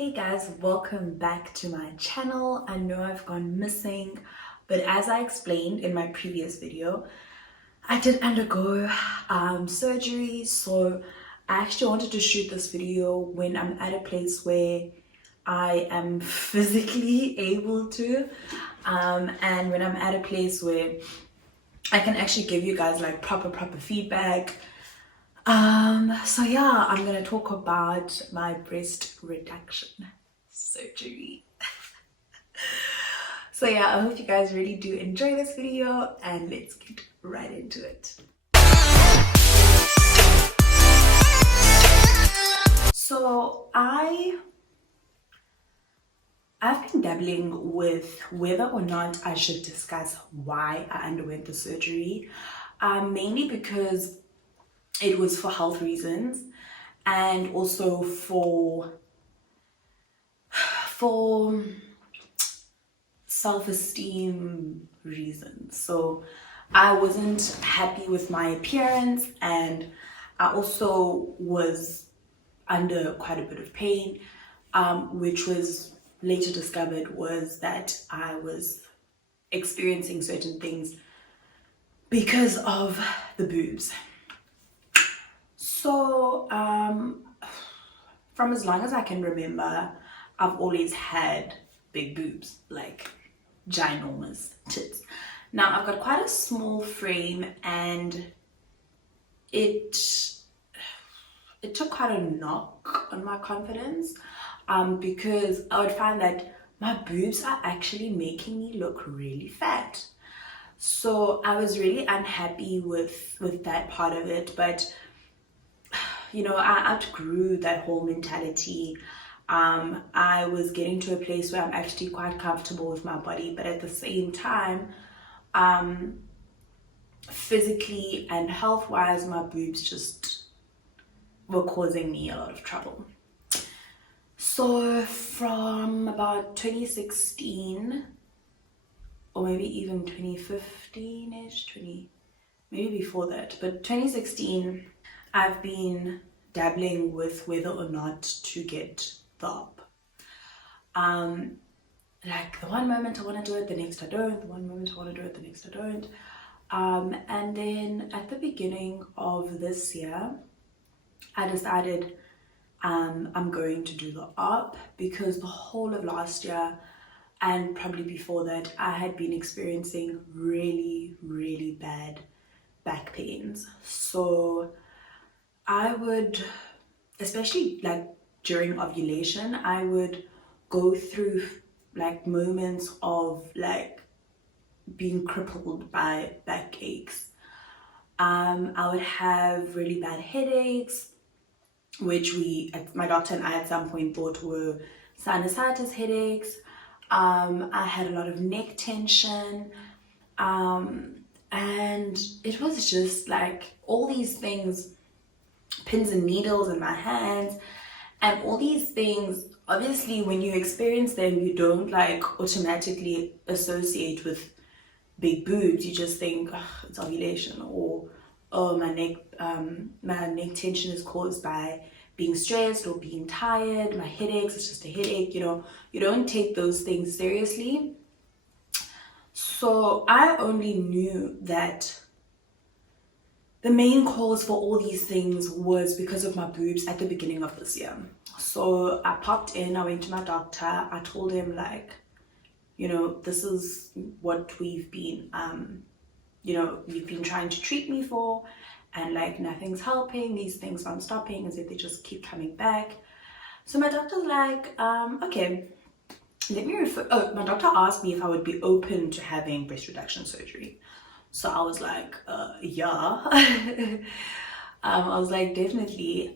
Hey guys, welcome back to my channel. I know I've gone missing, but as I explained in my previous video, I did undergo surgery. So I actually wanted to shoot this video when I'm at a place where I am physically able to and when I'm at a place where I can actually give you guys like proper feedback. So yeah, I'm gonna talk about my breast reduction surgery. So yeah, I hope you guys really do enjoy this video and let's get right into it. So I've been dabbling with whether or not I should discuss why I underwent the surgery, mainly because it was for health reasons and also for self-esteem reasons. So I wasn't happy with my appearance and I also was under quite a bit of pain, which was later discovered was that I was experiencing certain things because of the boobs. So from as long as I can remember, I've always had big boobs, like ginormous tits. Now I've got quite a small frame and it took quite a knock on my confidence because I would find that my boobs are actually making me look really fat. So I was really unhappy with that part of it, but you know, I outgrew that whole mentality. I was getting to a place where I'm actually quite comfortable with my body, but at the same time, physically and health-wise, my boobs just were causing me a lot of trouble. So from about 2016, or maybe even 2015-ish, maybe before that, but 2016, I've been dabbling with whether or not to get the op. Like the one moment I want to do it, the next I don't. The one moment I want to do it, the next I don't. And then at the beginning of this year, I decided I'm going to do the op because the whole of last year and probably before that, I had been experiencing really bad back pains. So I would, especially like during ovulation, I would go through like moments of like being crippled by back aches. I would have really bad headaches, which my doctor and I at some point thought were sinusitis headaches. I had a lot of neck tension, and it was just like all these things, pins and needles in my hands, and all these things. Obviously when you experience them, you don't like automatically associate with big boobs. You just think, oh, it's ovulation, or oh, my neck tension is caused by being stressed or being tired. My headaches, it's just a headache. You know, you don't take those things seriously. So I only knew that the main cause for all these things was because of my boobs at the beginning of this year. So I popped in, I went to my doctor, I told him like, you know, this is what we've been, you know, you've been trying to treat me for, and like nothing's helping, these things aren't stopping, as if they just keep coming back. So my doctor's like, okay, let me refer, my doctor asked me if I would be open to having breast reduction surgery. So I was like, yeah. I was like, definitely.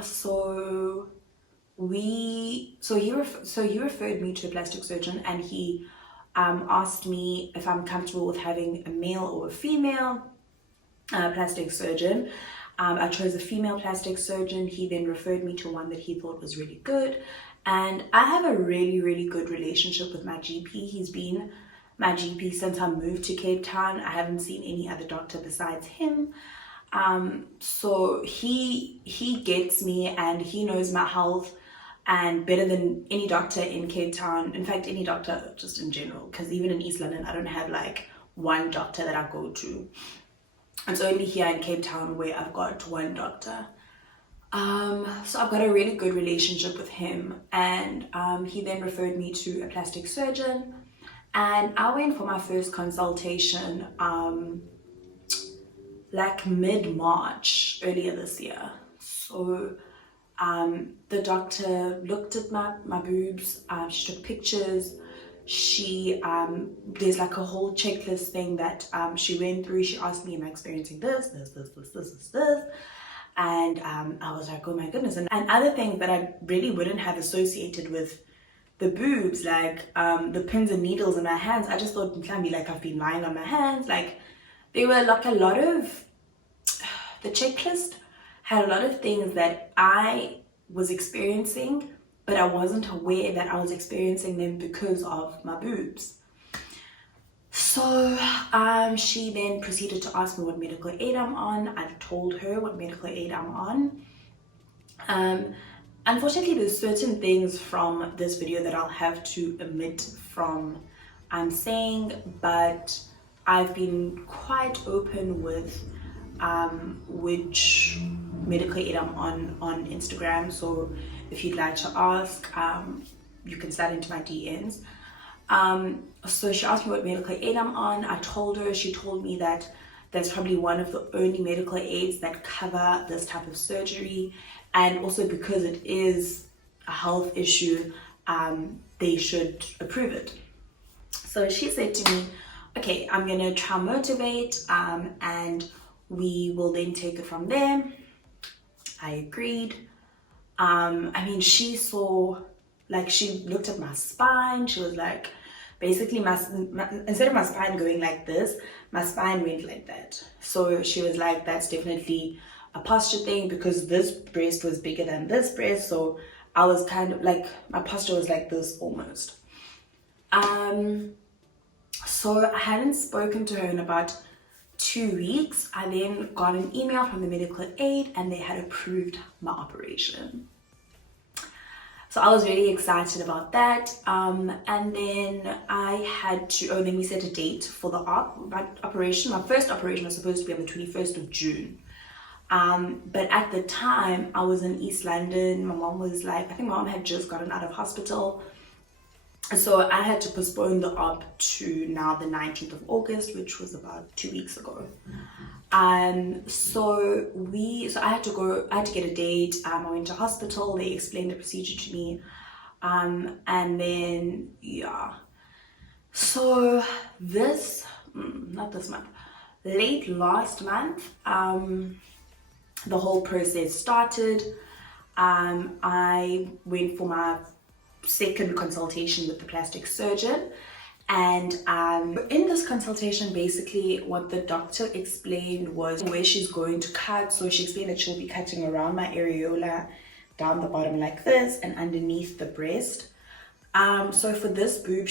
So he referred me to a plastic surgeon, and he asked me if I'm comfortable with having a male or a female plastic surgeon. I chose a female plastic surgeon. He then referred me to one that he thought was really good, and I have a really good relationship with my GP. He's been my GP since I moved to Cape Town. I haven't seen any other doctor besides him. So he gets me and he knows my health. and better than any doctor in Cape Town. In fact, any doctor just in general, because even in East London, I don't have like one doctor that I go to. It's only here in Cape Town where I've got one doctor. So I've got a really good relationship with him, and he then referred me to a plastic surgeon, and I went for my first consultation like mid-March earlier this year. So the doctor looked at my boobs, she took pictures, she there's like a whole checklist thing that she went through. She asked me, am I experiencing this, and I was like, oh my goodness. And other things that I really wouldn't have associated with the boobs, like the pins and needles in my hands. I just thought, maybe like I've been lying on my hands. Like they were like a lot of, the checklist had a lot of things that I was experiencing, but I wasn't aware that I was experiencing them because of my boobs. So she then proceeded to ask me what medical aid I'm on. I told her what medical aid I'm on. Unfortunately, there's certain things from this video that I'll have to omit from saying, but I've been quite open with which medical aid I'm on Instagram. So if you'd like to ask, you can slide into my DMs. So she asked me what medical aid I'm on. I told her. She told me that that's probably one of the only medical aids that cover this type of surgery, and also because it is a health issue, they should approve it. So she said to me, okay, I'm gonna try motivate, and we will then take it from there. I agreed. I mean, she saw, like, she looked at my spine. She was like, basically instead of my spine going like this, my spine went like that. So she was like, that's definitely a posture thing, because this breast was bigger than this breast. So I was kind of like, my posture was like this almost. So I hadn't spoken to her in about 2 weeks. I then got an email from the medical aid, and they had approved my operation. So I was really excited about that. And then I had to, then we set a date for the operation. My first operation was supposed to be on the 21st of June. But at the time I was in East London. My mom was like, I think my mom had just gotten out of hospital. So I had to postpone the op to now the 19th of August, which was about 2 weeks ago. So I had to get a date. I went to hospital, they explained the procedure to me. And then, yeah. So not this month, late last month, the whole process started. I went for my second consultation with the plastic surgeon, and in this consultation, basically what the doctor explained was where she's going to cut. So she explained that she'll be cutting around my areola, down the bottom like this, and underneath the breast. So for this boob,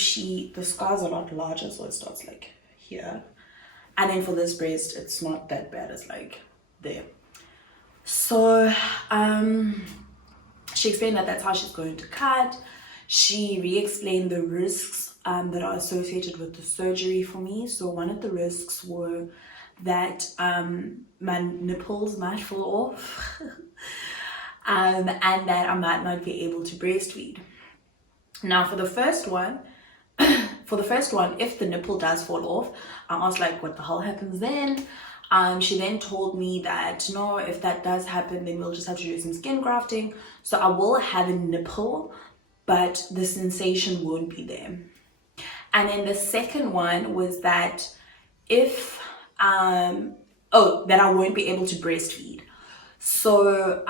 the scar's a lot larger, so it starts like here, and then for this breast, it's not that bad, it's like there. So she explained that that's how she's going to cut. She re-explained the risks that are associated with the surgery for me. So one of the risks were that my nipples might fall off and that I might not be able to breastfeed. Now for the first one, if the nipple does fall off, I asked like, what the hell happens then? She then told me that no, if that does happen, then we'll just have to do some skin grafting. So I will have a nipple, but the sensation won't be there. And then the second one was that if that I won't be able to breastfeed. So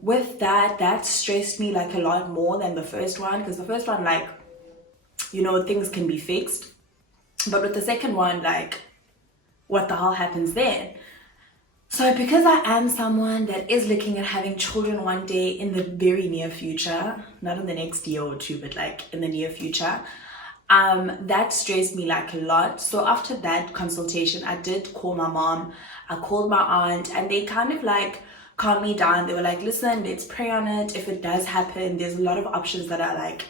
with that stressed me like a lot more than the first one, because the first one, like, you know, things can be fixed, but with the second one, like, what the hell happens then? So because I am someone that is looking at having children one day in the very near future, not in the next year or two, but like in the near future, that stressed me like a lot. So after that consultation, I did call my mom, I called my aunt, and they kind of like calmed me down. They were like, listen, let's pray on it. If it does happen, there's a lot of options that are like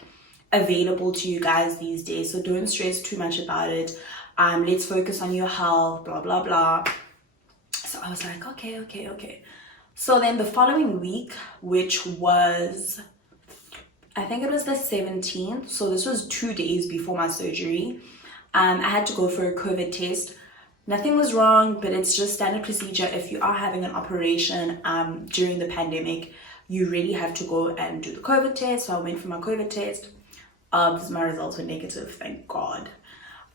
available to you guys these days, so don't stress too much about it. Let's focus on your health, blah blah blah. So I was like, okay. So then the following week, which was, I think it was the 17th, so this was 2 days before my surgery, I had to go for a COVID test. Nothing was wrong, but it's just standard procedure. If you are having an operation during the pandemic, you really have to go and do the COVID test. So I went for my COVID test. My results were negative, thank God.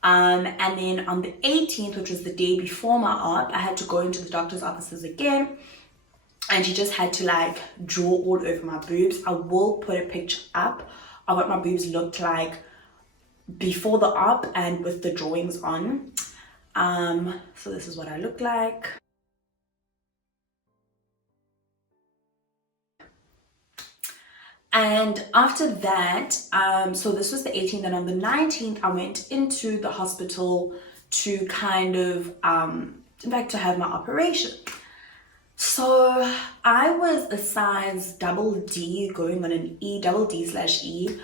And then on the 18th, which was the day before my op, I had to go into the doctor's offices again, and she just had to like draw all over my boobs. I will put a picture up of what my boobs looked like before the op and with the drawings on. So this is what I look like. And after that, so this was the 18th, and on the 19th, I went into the hospital to kind of, in fact, to have my operation. So I was a size double D going on an E, double D/E.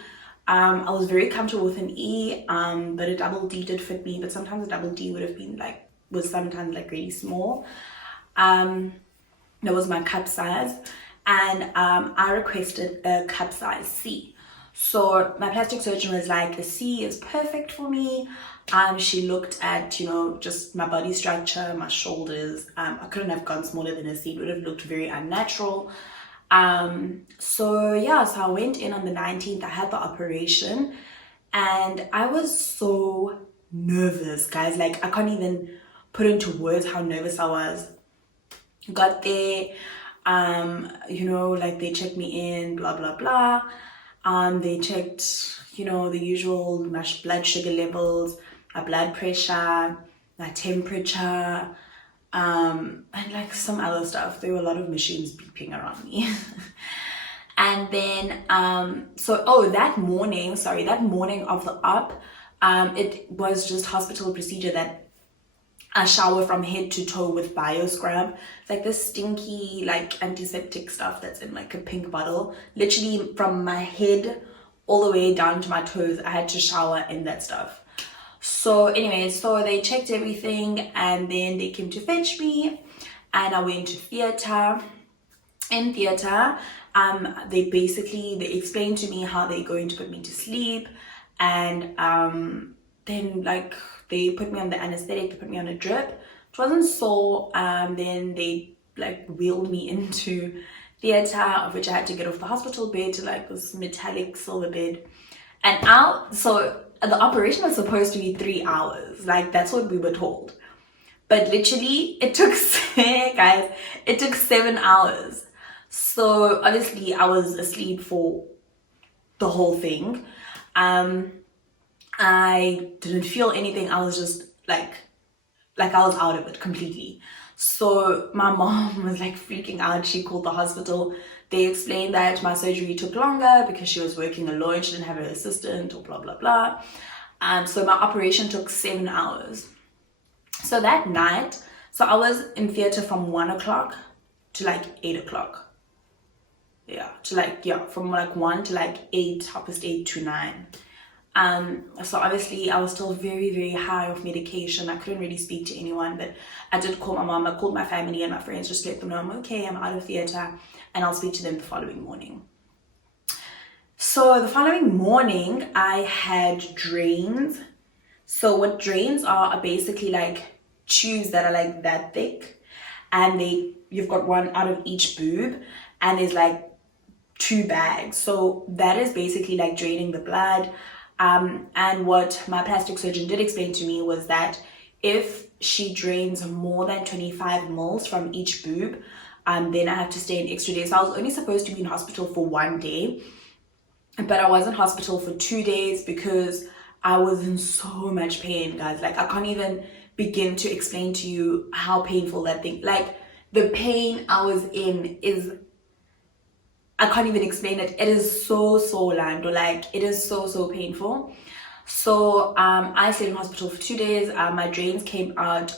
I was very comfortable with an E, but a double D did fit me, but sometimes a double D would have been like, was sometimes like really small. That was my cup size. And I requested a cup size C. So my plastic surgeon was like, the C is perfect for me. She looked at, you know, just my body structure, my shoulders. I couldn't have gone smaller than a C. It would have looked very unnatural. So yeah, so I went in on the 19th. I had the operation, and I was so nervous, guys. Like, I can't even put into words how nervous I was. Got there. You know, like they checked me in, blah blah blah. They checked, you know, the usual, my blood sugar levels, my blood pressure, my temperature, and like some other stuff. There were a lot of machines beeping around me. And then that morning of the op, it was just hospital procedure that I shower from head to toe with bio scrub. It's like this stinky, like antiseptic stuff that's in like a pink bottle. Literally from my head all the way down to my toes, I had to shower in that stuff. So anyway, so they checked everything, and then they came to fetch me, and I went to theater. In theater, they explained to me how they're going to put me to sleep, and then like they put me on the anesthetic, they put me on a drip. It wasn't sore. Then they like wheeled me into theater, of which I had to get off the hospital bed to like this metallic silver bed. And so the operation was supposed to be 3 hours. Like, that's what we were told. But literally, it took, guys, it took 7 hours. So obviously, I was asleep for the whole thing. I didn't feel anything. I was just like I was out of it completely. So my mom was like freaking out. She called the hospital. They explained that my surgery took longer because she was working alone. She didn't have her assistant or blah, blah, blah. So my operation took 7 hours. So that night, so I was in theater from 1 o'clock to like 8 o'clock. From like 1 to like 8, 8:30 to 9. So obviously I was still very, very high off medication. I couldn't really speak to anyone, but I did call my mom. I called my family and my friends, just to let them know I'm okay, I'm out of theater, and I'll speak to them the following morning. So the following morning I had drains. So what drains are basically like tubes that are like that thick, and you've got one out of each boob, and there's like 2 bags. So that is basically like draining the blood. And what my plastic surgeon did explain to me was that if she drains more than 25 mils from each boob, then I have to stay an extra day. So I was only supposed to be in hospital for 1 day, but I was in hospital for 2 days because I was in so much pain, guys. Like, I can't even begin to explain to you how painful that thing, like the pain I was in is, I can't even explain it. It is so Lando, like it is so painful. So I stayed in hospital for 2 days. My drains came out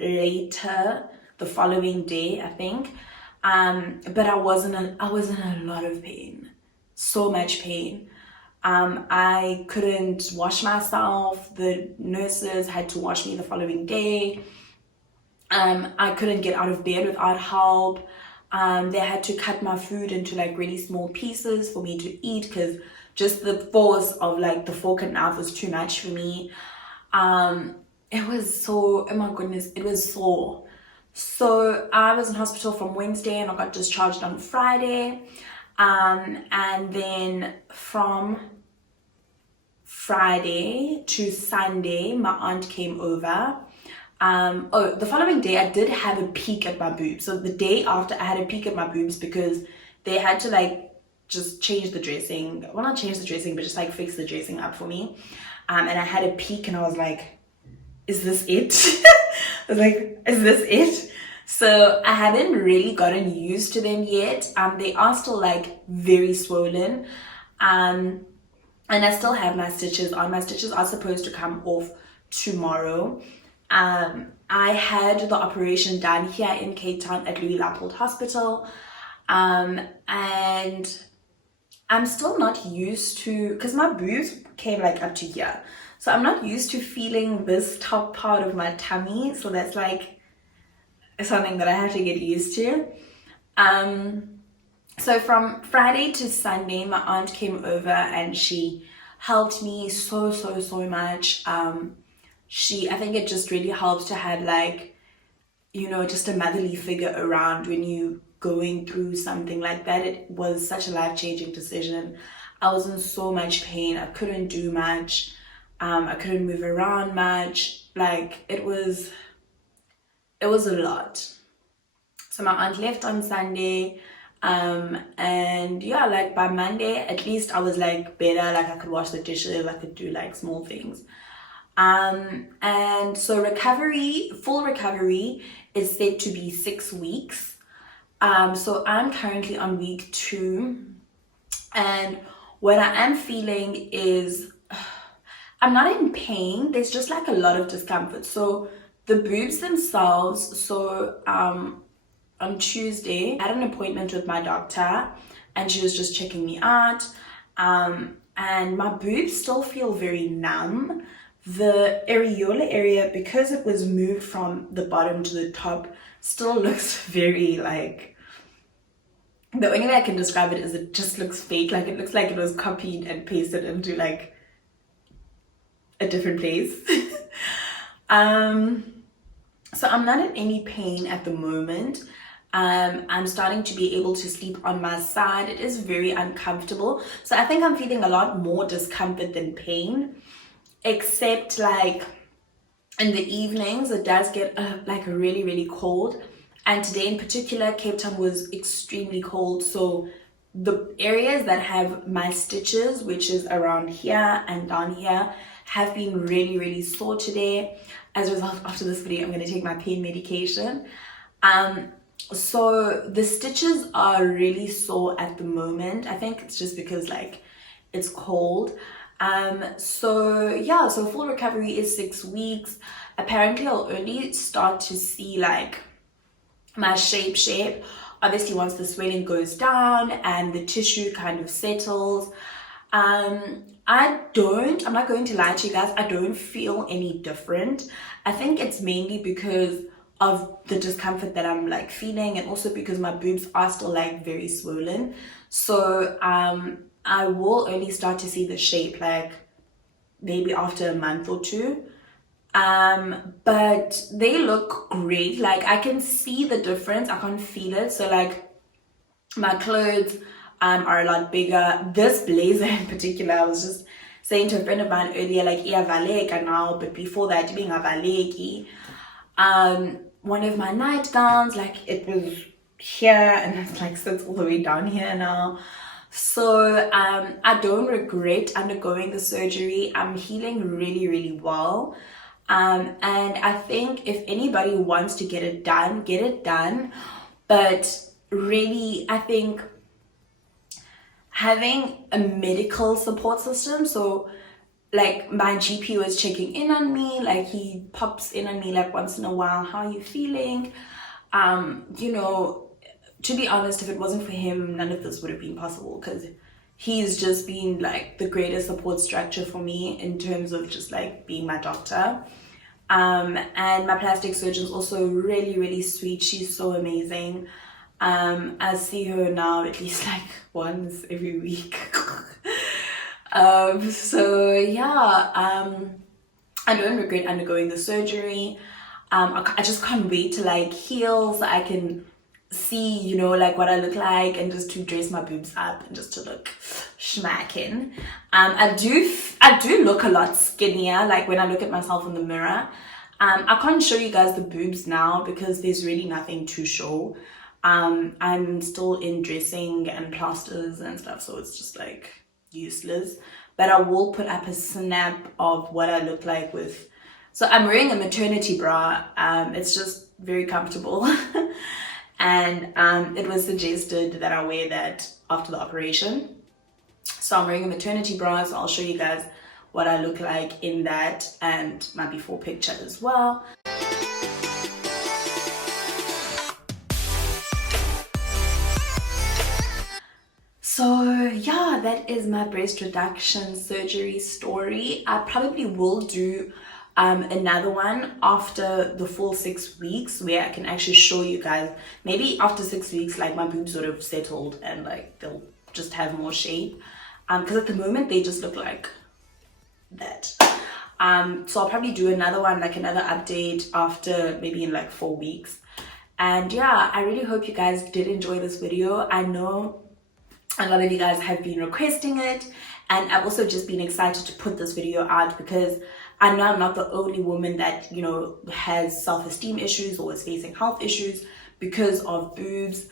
later the following day, I think. But I was in a lot of pain, so much pain. I couldn't wash myself. The nurses had to wash me the following day. I couldn't get out of bed without help. They had to cut my food into like really small pieces for me to eat, because just the force of like the fork and knife was too much for me. It was so, oh my goodness, it was sore. So I was in hospital from Wednesday and I got discharged on Friday. And then from Friday to Sunday, my aunt came over. The following day I did have a peek at my boobs. So the day after, I had a peek at my boobs because they had to like just change the dressing. Well, not change the dressing, but just like fix the dressing up for me. And I had a peek and I was like, is this it? I was like, is this it? So I haven't really gotten used to them yet. They are still like very swollen. And I still have my stitches on. My stitches are supposed to come off tomorrow. I had the operation done here in Cape Town at Louis Lappold Hospital. And I'm still not used to, because my boobs came like up to here. So I'm not used to feeling this top part of my tummy. So that's like something that I have to get used to. So from Friday to Sunday, my aunt came over and she helped me so much. I think it just really helps to have like, you know, just a motherly figure around when you going through something like that. It was such a life-changing decision. I was in so much pain. I couldn't do much. I couldn't move around much. Like it was a lot. So my aunt left on Sunday. And yeah, like by Monday, at least I was like better. Like I could wash the dishes. I could do like small things. And so full recovery is said to be 6 weeks. So I'm currently on week 2, and what I am feeling is I'm not in pain. There's just like a lot of discomfort. So the boobs themselves, so on Tuesday, I had an appointment with my doctor and she was just checking me out. And my boobs still feel very numb. The areola area, because it was moved from the bottom to the top, still looks very like, the only way I can describe it is it just looks fake. Like it looks like it was copied and pasted into like a different place. So I'm not in any pain at the moment. I'm starting to be able to sleep on my side. It is very uncomfortable. So I think I'm feeling a lot more discomfort than pain, except like in the evenings, it does get like really cold. And today in particular, Cape Town was extremely cold. So the areas that have my stitches, which is around here and down here, have been really sore today. As a result, after this video, I'm going to take my pain medication. So the stitches are really sore at the moment. I think it's just because like it's cold. So yeah, so full recovery is 6 weeks. Apparently I'll only start to see like my shape obviously once the swelling goes down and the tissue kind of settles. I'm not going to lie to you guys, I don't feel any different. I think it's mainly because of the discomfort that I'm like feeling, and also because my boobs are still like very swollen. So I will only start to see the shape like maybe after a month or 2. But they look great. Like I can see the difference, I can't feel it. So like my clothes are a lot bigger. This blazer in particular, I was just saying to a friend of mine earlier, like iyavaleka now, but before that being avaleki. One of my nightgowns, like it was here and it's like sits all the way down here now. So I don't regret undergoing the surgery. I'm healing really well. And I think if anybody wants to get it done. But really, I think having a medical support system, so like my GP was checking in on me, like he pops in on me like once in a while, how are you feeling? You know, to be honest, if it wasn't for him, none of this would have been possible, because he's just been like the greatest support structure for me in terms of just like being my doctor. And my plastic surgeon's also really, really sweet. She's so amazing. I see her now at least like once every week. So yeah, I don't regret undergoing the surgery. I just can't wait to like heal so I can see, you know, like what I look like, and just to dress my boobs up and just to look schmacking. I do look a lot skinnier, like when I look at myself in the mirror. I can't show you guys the boobs now because there's really nothing to show. I'm still in dressing and plasters and stuff, so it's just like useless. But I will put up a snap of what I look like with. So I'm wearing a maternity bra. It's just very comfortable. And it was suggested that I wear that after the operation. So I'm wearing a maternity bra, so I'll show you guys what I look like in that, and my before picture as well. So yeah, that is my breast reduction surgery story. I probably will do another one after the full 6 weeks, where I can actually show you guys, maybe after 6 weeks, like my boobs sort of settled and like they'll just have more shape, because at the moment they just look like that. So I'll probably do another one, like another update after maybe in like 4 weeks. And yeah, I really hope you guys did enjoy this video. I know a lot of you guys have been requesting it, and I've also just been excited to put this video out because I know I'm not the only woman that, you know, has self-esteem issues or is facing health issues because of boobs.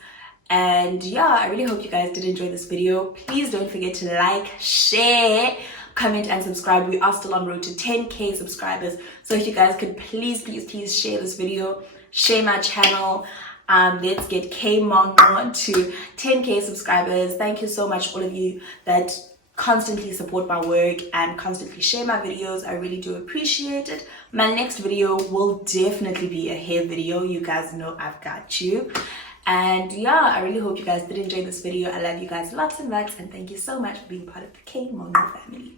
And yeah, I really hope you guys did enjoy this video. Please don't forget to like, share, comment and subscribe. We are still on road to 10k subscribers, so if you guys could please share this video, share my channel. Let's get Monqo to 10k subscribers. Thank you so much, all of you that constantly support my work and constantly share my videos. I really do appreciate it. My next video will definitely be a hair video. You guys know I've got you. And yeah, I really hope you guys did enjoy this video. I love you guys lots and lots, and thank you so much for being part of the Monqo family.